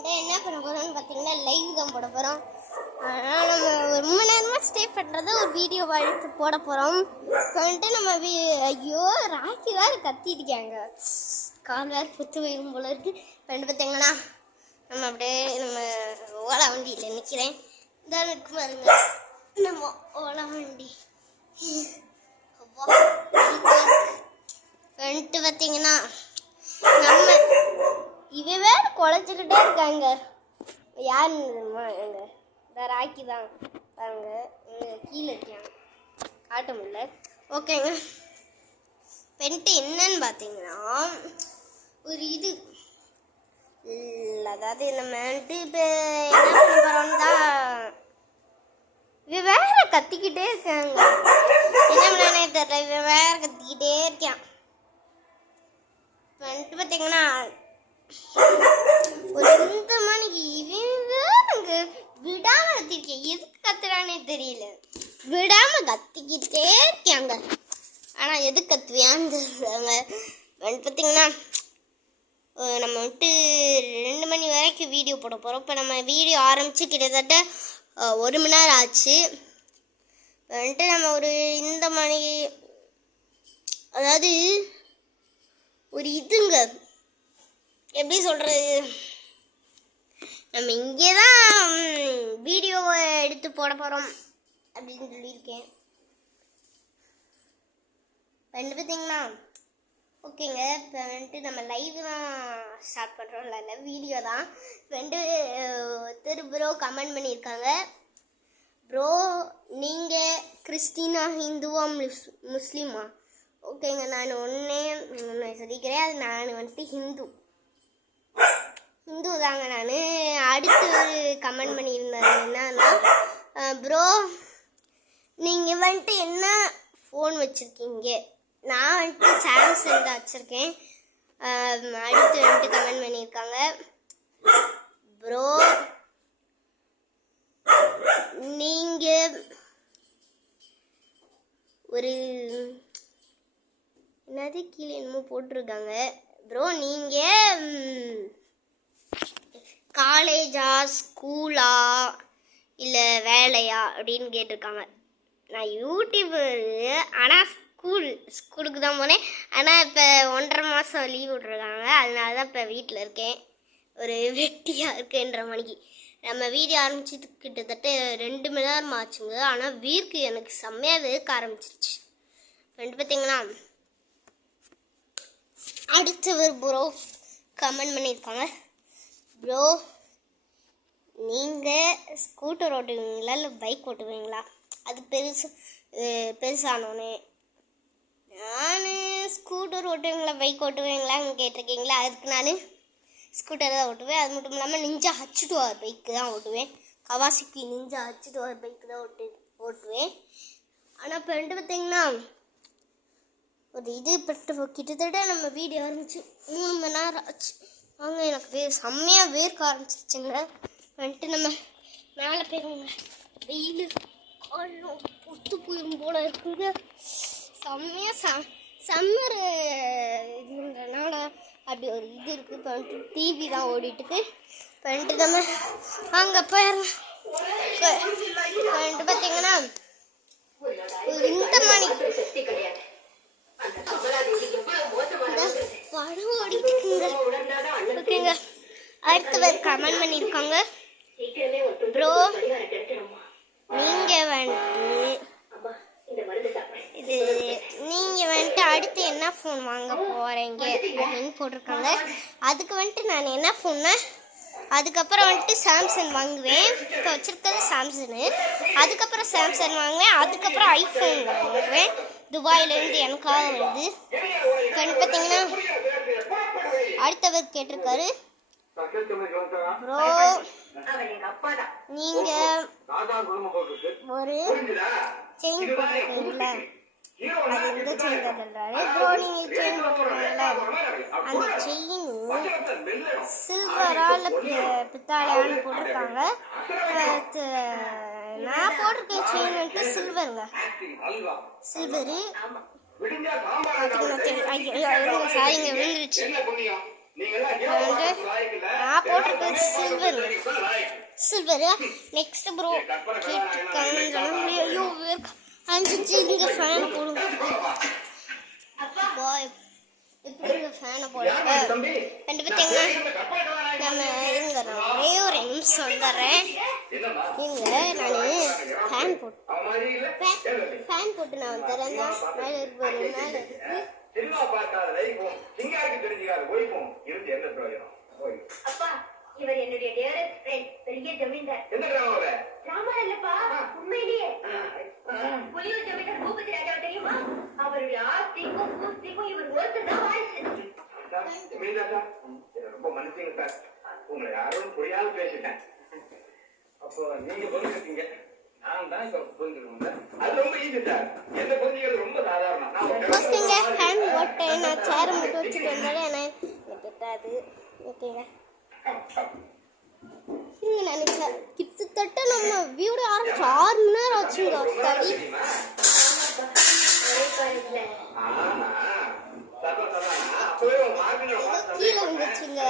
வந்துட்டு என்ன பண்ண போகிறோம்னு பார்த்தீங்கன்னா லைவ் தான் போட போகிறோம். ஆனால் நம்ம ஒரு 3 மணி நேரமாக ஸ்டே பண்ணுறத ஒரு வீடியோவை எடுத்து போட போகிறோம். இப்போ வந்துட்டு நம்ம ஐயோ ராக்கி வேறு கத்திருக்காங்க, கால் வேறு புத்து போயிடும் போல இருக்குது. இப்போ வந்து பார்த்தீங்கன்னா நம்ம அப்படியே நம்ம ஓலா வண்டியில் நிற்கிறேன். இதான் இருக்கு பாருங்க நம்ம ஓலா வண்டி. வந்துட்டு பார்த்தீங்கன்னா நம்ம இவன் வேறு குலைச்சிக்கிட்டே இருக்காங்க. யாருன்னு எங்க இந்த ராக்கி தான் பாருங்க, கீழே இருக்காங்க காட்ட முடியல. ஓகேங்க, பென்ட்டு என்னன்னு பார்த்தீங்கன்னா ஒரு இது இல்லை, அதாவது நம்ம வந்துட்டு இப்போ என்ன பண்ண போகிறோம் தான் இவன் வேற கத்திக்கிட்டே இருக்காங்க. என்ன பண்ணே தெரியல, இவன் வேற கத்திக்கிட்டே இருக்கான். வந்துட்டு பார்த்தீங்கன்னா ஒரு 2 மணிக்கு இவங்க விடாம கத்திருக்கேன். எதுக்கு கத்துறானே தெரியல, விடாம கத்திக்கிட்டே இருக்காங்க. ஆனா எதுக்கு கத்துவியான்னு தெரியலங்க. பார்த்தீங்கன்னா நம்ம வந்துட்டு 2 மணி வரைக்கும் வீடியோ போட போகிறோம். இப்போ நம்ம வீடியோ ஆரம்பித்து கிட்டத்தட்ட 1 மணி நேரம் ஆச்சு. வந்துட்டு நம்ம ஒரு இந்த மணி அதாவது ஒரு இதுங்க எப்படி சொல்கிறது, நம்ம இங்கே தான் வீடியோவை எடுத்து போட போகிறோம் அப்படின்னு சொல்லியிருக்கேன். வந்து பார்த்தீங்கன்னா ஓகேங்க, இப்போ வந்துட்டு நம்ம லைவ் தான் ஸ்டார்ட் பண்ணுறோம், இல்லை வீடியோ தான். இப்போ வந்துட்டு ப்ரோ கமெண்ட் பண்ணியிருக்காங்க, ப்ரோ நீங்கள் கிறிஸ்டினா ஹிந்துவா முஸ்லீமா? ஓகேங்க, நான் ஒன்று சொல்லிக்கிறேன், அது நான் வந்துட்டு ஹிந்து தாங்க. நான் அடுத்து கமெண்ட் பண்ணியிருந்தேன் என்னன்னா, ப்ரோ நீங்கள் வந்துட்டு என்ன ஃபோன் வச்சுருக்கீங்க? நான் வந்துட்டு சாம்சங் தான் வச்சுருக்கேன். அடுத்து வந்துட்டு கமெண்ட் பண்ணியிருக்காங்க, ப்ரோ நீங்கள் ஒரு என்னது கீழே என்னமோ போட்டிருக்காங்க, ப்ரோ நீங்கள் காலேஜா ஸ்கூலா இல்லை வேலையா அப்படின்னு கேட்டிருக்காங்க. நான் யூடியூபர், ஆனால் ஸ்கூலுக்கு தான் போனேன். ஆனால் இப்போ 1.5 மாதம் லீவ் விட்ருக்காங்க, அதனால தான் இப்போ வீட்டில் இருக்கேன். ஒரு வெட்டியாக இருக்குன்ற மணிக்கு நம்ம வீடியோ ஆரம்பிச்சு கிட்டத்தட்ட 2 மணி நேரம் ஆச்சுங்க. ஆனால் வீர்க்கு எனக்கு செம்மையாக வேர்க்க ஆரம்பிச்சிருச்சு. பார்த்தீங்கன்னா அடுத்தவர் ப்ரோ கமெண்ட் பண்ணியிருக்காங்க, ப்ரோ நீங்கள் ஸ்கூட்டர் ஓட்டுவீங்களா இல்லை பைக் ஓட்டுவீங்களா? அது பெருசானோன்னே நான் ஸ்கூட்டர் ஓட்டுவீங்களா பைக் ஓட்டுவீங்களான்னு கேட்டிருக்கீங்களா? அதுக்கு நான் ஸ்கூட்டர் தான் ஓட்டுவேன். அது மட்டும் இல்லாமல் நிஞ்சா H2R பைக்கு தான் ஓட்டுவேன். கவாசிக்கு நிஞ்சா H2R பைக்கு தான் ஓட்டுவேன். ஆனால் இப்போ பார்த்தீங்கன்னா ஒரு இது கிட்டத்தட்ட நம்ம வீடியோ ஆரம்பிச்சு 3 மணி நேரம் ஆச்சு. வாங்க, எனக்கு செம்மையாக வேர்க்க ஆரம்பிச்சிருச்சுங்க. வந்துட்டு நம்ம மேலே போயிருங்க, வெயில் காலம் பொத்து போயிடும் போல இருக்குங்க. செம்மையாக சம்மர் இதுன்றனால அப்படி ஒரு இது இருக்குது. இப்போ வந்துட்டு டிவி தான் ஓடிட்டுருக்கு. இப்போ வந்துட்டு நம்ம அங்கே போயிடலாம். வந்துட்டு பார்த்தீங்கன்னா இந்த மணி படம் ஓடிட்டுருக்குங்க. ஓகேங்க, அடுத்தவர் கமெண்ட் பண்ணியிருக்காங்க, ப்ரோ நீங்கள் வந்துட்டு அடுத்து என்ன ஃபோன் வாங்க போகிறீங்க அப்படின்னு போட்டிருக்காங்க. அதுக்கு வந்துட்டு நான் என்ன ஃபோன்னா அதுக்கப்புறம் வந்துட்டு சாம்சங் வாங்குவேன். இப்போ வச்சுருக்கிறது சாம்சங்கு, அதுக்கப்புறம் சாம்சங் வாங்குவேன், அதுக்கப்புறம் ஐஃபோன் வாங்குவேன். துபாயிலேருந்து எனக்காக வருது. இப்போ பார்த்தீங்கன்னா அடுத்தவர் கேட்டிருக்காரு, ப்ரோ நீங்கள் ஒரு செயின் போட்டிருக்கீங்கள, அது எந்த செயின் தந்துடுறாரு? ப்ரோ நீங்கள் செயின் போட்டிருக்கீங்கள, அந்த செயின் சில்வரால் பித்தாளையான்னு போட்டிருக்காங்க. நான் போட்டிருக்க செயின் வந்துட்டு சில்வருங்க, சில்வரு. சாரிங்க விழுந்துருச்சு. நான் போட்டிருக்கேன் சில்வர். நெக்ஸ்ட் ப்ரோ கேட்டிருக்காங்கன்னு சொன்னா ஐயோ அஞ்சிச்சு இங்க ஃபேனை போடுங்க. எப்படி இந்த ஃபேனை போடுங்க ரெண்டு பார்த்தீங்கன்னா நம்ம இருங்க ஒரே ஒரு நிமிஷம் வந்துடுறேன். நான் ஃபேன் போட்டு நான் வந்துடுறேன். மேலே இருக்கு மேலே இருக்கு. சினிமா பார்க்காத லைஃபும் சிங்காருக்கு தெரிஞ்சுக்காத ஒய்ஃபும் இருந்து என்ன பிரயோஜனம்? அப்பா இவர் என்னுடைய டியரஸ்ட் ஃப்ரெண்ட் பெரிய ஜமீன்தார். என்ன கிராமம்? ராமா இல்லப்பா உண்மையிலேயே புலியூர் ஜமீன்தார் பூபதி ராஜா தெரியுமா? அவருடைய ஆஸ்திக்கும் பூஸ்திக்கும் இவர் ஒருத்தர் தான் வாரிசு. ஜமீன்தார் ரொம்ப மனுஷங்க சார், உங்களை யாரும் புரியாம பேசிட்டேன். அப்போ நீங்க புரிஞ்சுக்கிட்டீங்க, நான் தான் இப்ப புரிஞ்சுக்கணும். அது ரொம்ப ஈஸி சார், என்ன புரிஞ்சுக்கிறது ரொம்ப சாதாரணம். ஓகேங்க ஃபேன் போட்டேன். நான் சேரை மட்டும் வச்சுட்டு வந்தாலே எனக்கு கேட்டாது. ஓகேங்க நான் கிட்டத்தட்ட நம்ம வீடியோ ஆரம்பிச்சு 6 மணி நேரம் ஆச்சுங்க. அத்தாடி கீழே இருந்துச்சுங்க,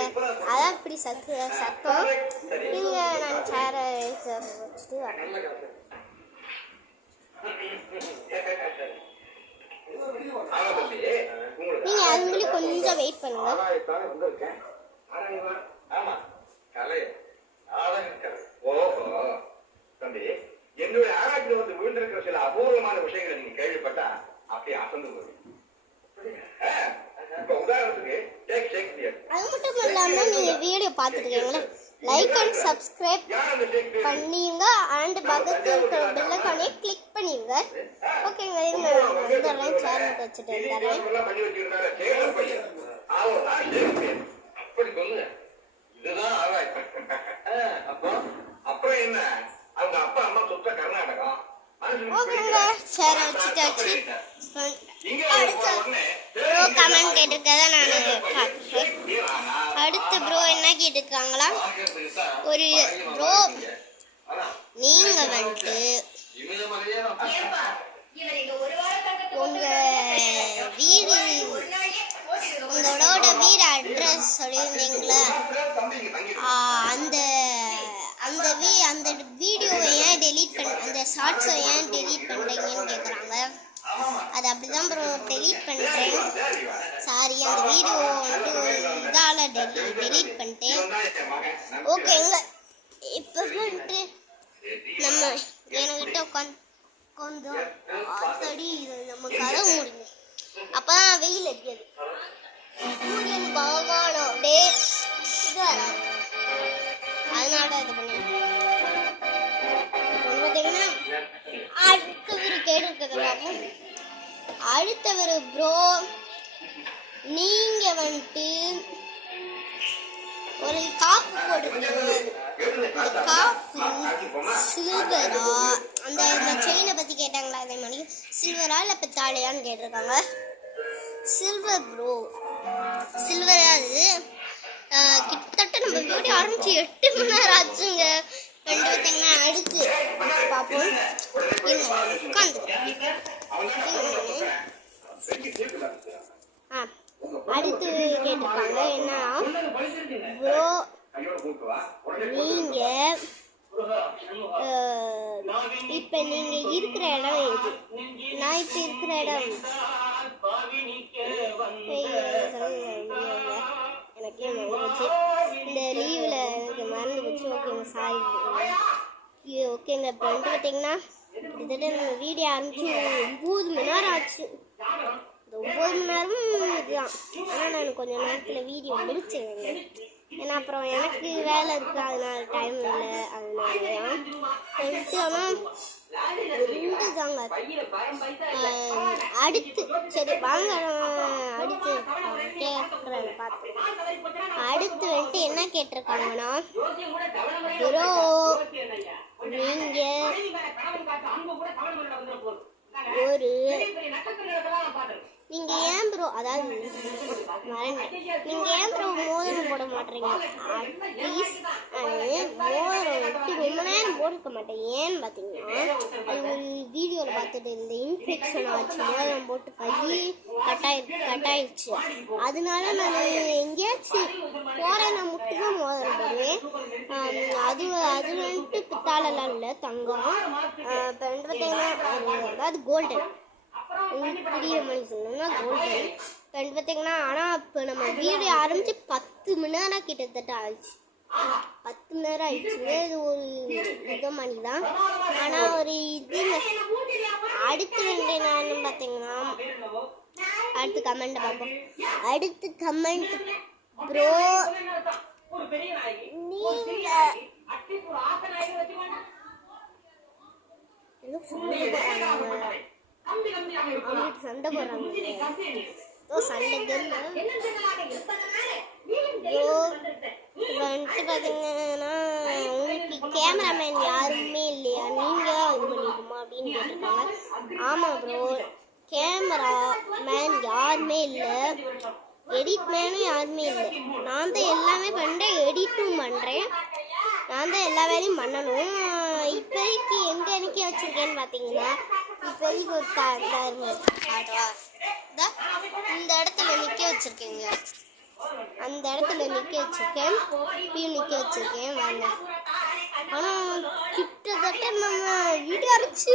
அதான் இப்படி சத்தம். நீங்க நான் சேரை வச்சுட்டு வரேன். நீங்க அதுக்குள்ளே கொஞ்சம் வெயிட் பண்ணுங்க. தம்பி, என்னுடைய ஆராய்ச்சியில் வந்து விழுந்திருக்கிற சில அபூர்வமான விஷயங்களை நீங்க கேள்விப்பட்டா அப்படியே அசந்து போகுது. இப்ப உதாரணத்துக்கு அது மட்டும் இல்லாம நீங்க வீடியோ பார்த்துருக்கீங்களா, லைக் அண்ட் சப்ஸ்கிரைப் பண்ணிங்க அண்ட் பக்கத்தில் இருக்கிற பெல் ஐகானை கிளிக் பண்ணிங்க. ஓகேங்க இருங்க நான் வந்துடுறேன். சேர் மட்டும் வச்சுட்டு வந்துடுறேன். அப்படி சொல்லுங்க, இதுதான் ஆராய்ச்சி. அப்புறம் என்ன, அவங்க அப்பா அம்மா சுத்த கர்நாடகம். ஓகேங்க சேரை வச்சுட்டாச்சு. ப்ரோ கமெண்ட் கேட்டிருக்கத நான் பார்க்குறேன். அடுத்த ப்ரோ என்ன கேட்டிருக்காங்களா, ஒரு ப்ரோ நீங்க வந்துட்டு உங்க வீடு உங்களோட வீடு அட்ரஸ் சொல்லியிருந்தீங்களா, அந்த வீடியோவை ஏன் டெலீட் அந்த ஷார்ட்ஸை ஏன் டெலீட் பண்ணுறீங்கன்னு கேட்குறாங்க. அது அப்படிதான் ப்ரோ டெலீட் பண்ணுறேன். சாரி, அந்த வீடியோ வந்துட்டு இதால் டெலீட் பண்ணிட்டேன். ஓகேங்க இப்போ வந்துட்டு நம்ம என்கிட்ட கொஞ்சம் ஆத்தடி நம்ம கதை முடியும். அப்போ தான் வெயில் அடிக்காது. சூரியன் பகவானோட இது அதனால இது பண்ணேன். பார்த்தீங்கன்னா அடுத்தவர் கேட்டிருக்கிறது. அடுத்தவர் ப்ரோ நீங்க வந்துட்டு ஒரு காப்பு போட்டுருக்கீங்க. இந்த காப்பு சில்வரா, அந்த செயினை பத்தி கேட்டாங்களா, அதே மாதிரி சில்வரா இல்லை பித்தாழையான்னு கேட்டிருக்காங்க. சில்வர் ப்ரோ சில்வரா. அது கிட்டத்தட்ட நம்ம வீடியோ ஆரம்பிச்சு 8 மணி நேரம் ஆச்சுங்க. ரெண்டு பார்த்தீங்கன்னா அடுத்து பார்ப்போம். அடுத்து கேட்டிருக்காங்க என்னன்னா, ப்ரோ நீங்க இப்ப நீங்க இருக்கிற இடம் எது? நான் இப்ப இருக்கிற இடம் எனக்கே மறந்துச்சு. இந்த லீவ்ல எனக்கு மறந்து போச்சு. ஓகேங்க சாரி. ஓகேங்க இப்போ வந்து பார்த்தீங்கன்னா கிட்டத்தட்ட நம்ம வீடியோ ஆரம்பிச்சு 9 மணி நேரம் ஆச்சு. இந்த 9 மணி நேரமும் இதுதான். ஆனால் நான் கொஞ்சம் நேரத்தில் வீடியோ முடிச்சிருவேங்க. ஏன்னா அப்புறம் எனக்கு வேலை இருக்குது, அதனால டைம் இல்லை. அதனால ஆனால் ரெண்டு தாங்க. அடுத்து சரி வாங்க அடுத்து கேட்குறத பார்த்து அடுத்து வந்துட்டு என்ன கேட்டிருக்காங்கன்னா, ப்ரோ நீங்கள் நீங்கள் ஏன் ப்ரோ அதாவது நீங்கள் ஏன் ப்ரோ மோதிரம் போட மாட்டீங்க? அட்லீஸ்ட் மோதிரம் விட்டு ரொம்ப நேரம் போட்டிருக்க மாட்டேன். ஏன்னு பார்த்தீங்கன்னா அது ஒரு வீடியோவில் பார்த்துட்டு இந்த இன்ஃபெக்ஷன் ஆப்ரேஷன் ஆச்சு, மோதிரம் போட்டு கை கட்டாயிடுச்சு. அதனால நான் எங்கேயாச்சும் போகிறேன்னா மட்டும்தான் மோதிரம் போடுவேன். அது வந்துட்டு பித்தாளெல்லாம் இல்லை, தங்கம். இப்போ வந்து பார்த்தீங்கன்னா அதாவது கோல்டன், உங்களுக்கு புரியுற மாதிரி சொல்லணும்னா கோல்டன். இப்போ வந்து பார்த்தீங்கன்னா ஆனால் இப்போ நம்ம வீடியோ ஆரம்பித்து 10 மணி நேரம் கிட்டத்தட்ட ஆயிடுச்சு. 10 மணி நேரம் ஆயிடுச்சுங்க. இது ஒரு விதமணி தான். ஆனால் ஒரு இது அடுத்து 2 நாள்னு பார்த்தீங்கன்னா அடுத்து கமெண்ட் பார்ப்போம். அடுத்து கமெண்ட் ப்ரோ அவங்களுக்கு சண்டை போடுறாங்க. சண்டை வந்துட்டு பார்த்தீங்கன்னா உங்களுக்கு கேமராமேன் யாருமே இல்லையா, நீங்கள் இது பண்ணிக்குமா அப்படின்னு கேட்டிருக்காங்க. ஆமாம் ப்ரோ, கேமரா மேன் யாருமே இல்லை, எடிட் மேனும் யாருமே இல்லை. நான் தான் எல்லாமே பண்ணுறேன், எடிட்டும் பண்ணுறேன், நான் தான் எல்லா வேலையும் பண்ணணும். இப்போதைக்கு எங்கே நிற்க வச்சுருக்கேன்னு பார்த்தீங்கன்னா இப்போதைக்கு ஒரு இந்த இடத்துல நிற்க வச்சுருக்கேங்க. அந்த இடத்துல நிற்க வச்சுருக்கேன், இப்பயும் நிற்க வச்சுருக்கேன். வாங்க. ஆனால் கிட்டத்தட்ட நம்ம வீடியோ அரைச்சி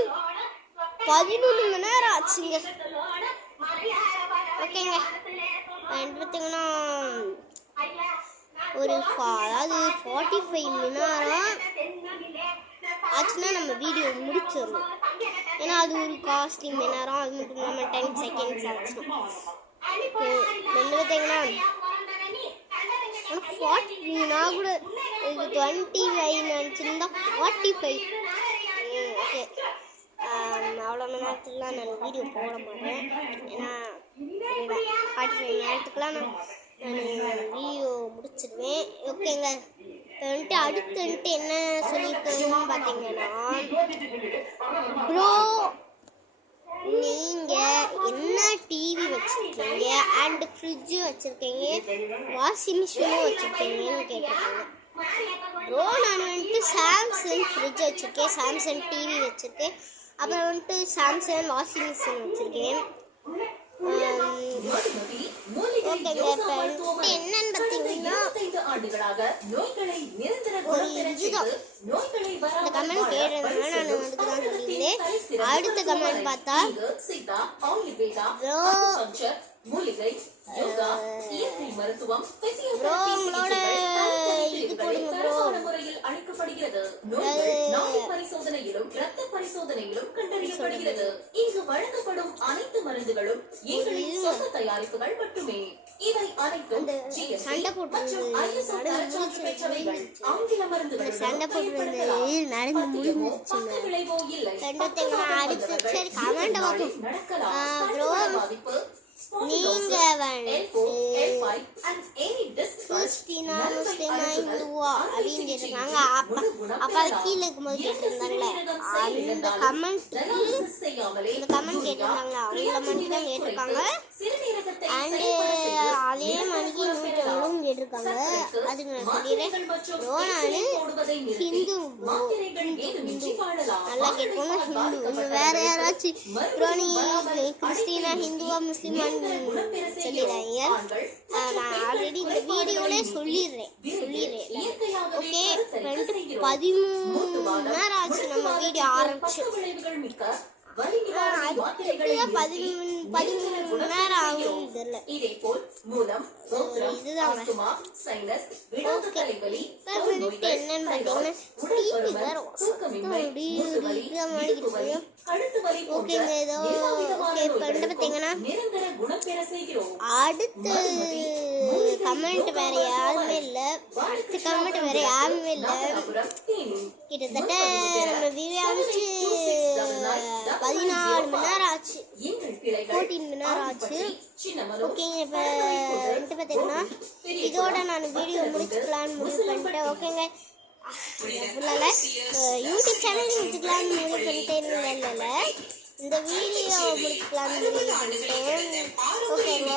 11 மணி நேரம் ஆச்சுங்க. ஓகேங்க, பார்த்தீங்கன்னா அதாவது 45 மணி நேரம் ஆச்சுன்னா நம்ம வீடியோ முடிச்சிடணும். ஏன்னா அது ஒரு காஸ்ட்லி மணி நேரம், அது மட்டும் இல்லாமல் 10 செகண்ட்ஸ் ஆச்சு. பார்த்தீங்கன்னா 40 நான் கூட இது 25 நினச்சிருந்தா 45. ஓகே, அவ்வளோ மணி நேரத்துக்குலாம் நான் வீடியோ போட மாட்டேன். ஏன்னா 45 நேரத்துக்குலாம் நான் வீடியோ முடிச்சிடுவேன். ஓகேங்க, இப்போ வந்துட்டு அடுத்து வந்துட்டு என்ன சொல்லியிருக்கோம்னு பார்த்தீங்கன்னா ப்ரோ நீங்கள் என்ன டிவி வச்சுருக்கீங்க அண்டு ஃப்ரிட்ஜு வச்சுருக்கீங்க, வாஷிங் மிஷினும் வச்சுருக்கீங்கன்னு கேட்டிருக்காங்க. ப்ரோ நான் வந்துட்டு சாம்சங் ஃப்ரிட்ஜ் வச்சுருக்கேன், சாம்சங் டிவி வச்சுருக்கேன், அப்புறம் வந்துட்டு சாம்சங் வாஷிங் மிஷின் வச்சுருக்கேன். ஓகேங்க, இப்போ என்னன்னு பார்த்தீங்கன்னா ஒரு இதுதான் இந்த கமெண்ட் கேட்டதுனால நான் அதுக்கு தான் சொல்லியிருந்தேன். அடுத்த கமெண்ட் பார்த்தா ப்ரோ உங்களோட இது கொடுங்க ப்ரோ, பரிசோதனையிலும் ரத்த பரிசோதனையிலும் கண்டறியப்படுகிறது. இங்கு வழங்கப்படும் அனைத்து மருந்துகளும் எங்களின் சொந்த தயாரிப்புகள் மட்டுமே. இவை அனைத்தும் சண்டை போட்டு ஆங்கில மருந்துகள் சண்டை போட்டு நடந்து முடிஞ்சிருச்சுங்க. அடுத்து சரி கமெண்ட் பார்ப்போம். ப்ரோ நீங்க கிறிஸ்டினா முஸ்லிமா இந்துவா அப்படின்னு கேட்டிருக்காங்க. அப்பா கீழே இருக்கும்போது கேட்டிருந்தாங்கல்ல, அந்த கமெண்ட் கேட்டிருந்தாங்க, அவங்கள மட்டும் தான் கேட்டிருக்காங்க. அண்டு அதே மணிக்கு 150 கேட்டிருக்காங்க. அதுக்கு நான் சொல்லிடுறேன் ப்ரோ, நான் ஹிந்து நல்லா கேட்கணும். ஹிந்து வேற யாராச்சும் ப்ரோ நீ கிறிஸ்டினா ஹிந்துவா முஸ்லிமான்னு சொல்லிடுறாங்க. நான் ஆல்ரெடி இந்த வீடியோலே சொல்லிடுறேன். ஓகே, 13 நேரம் ஆச்சு நம்ம வீடியோ ஆரம்பிச்சு. 13 நேரம் ஆகும் தெரியல. இதுதான் என்னன்னு பார்த்தீங்கன்னா டிவி வேற ஓகேங்க. ஏதோ ஓகே பார்த்தீங்கன்னா அடுத்த கமெண்ட் வேற யாருமே இல்லை, கிட்டத்தட்ட நம்ம வீடியோ ஆரம்பிச்சு 14 மணி நேரம் ஆச்சு, 14 மணி நேரம் ஆச்சு. ஓகேங்க, இப்போ வந்துட்டு பார்த்தீங்கன்னா இதோட நான் வீடியோ முடிச்சுக்கலான்னு முடிவு பண்ணிட்டேன். ஓகேங்க, யூடியூப் சேனல் முடிச்சுக்கலான்னு முடிவு பண்ணிட்டேன். இல்லை இந்த வீடியோ முடிச்சுக்கலான்னு முடிவு பண்ணிட்டேன். ஓகேங்க,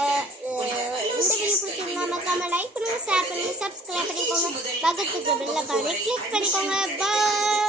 இந்த வீடியோ பிடிச்சிருந்தா மறக்காம லைக் பண்ணுங்க, ஷேர் பண்ணுங்க, சப்ஸ்கிரைப் பண்ணிக்கோங்க, பக்கத்துக்கு பெல் ஐகானை கிளிக் பண்ணிக்கோங்க. பாய்.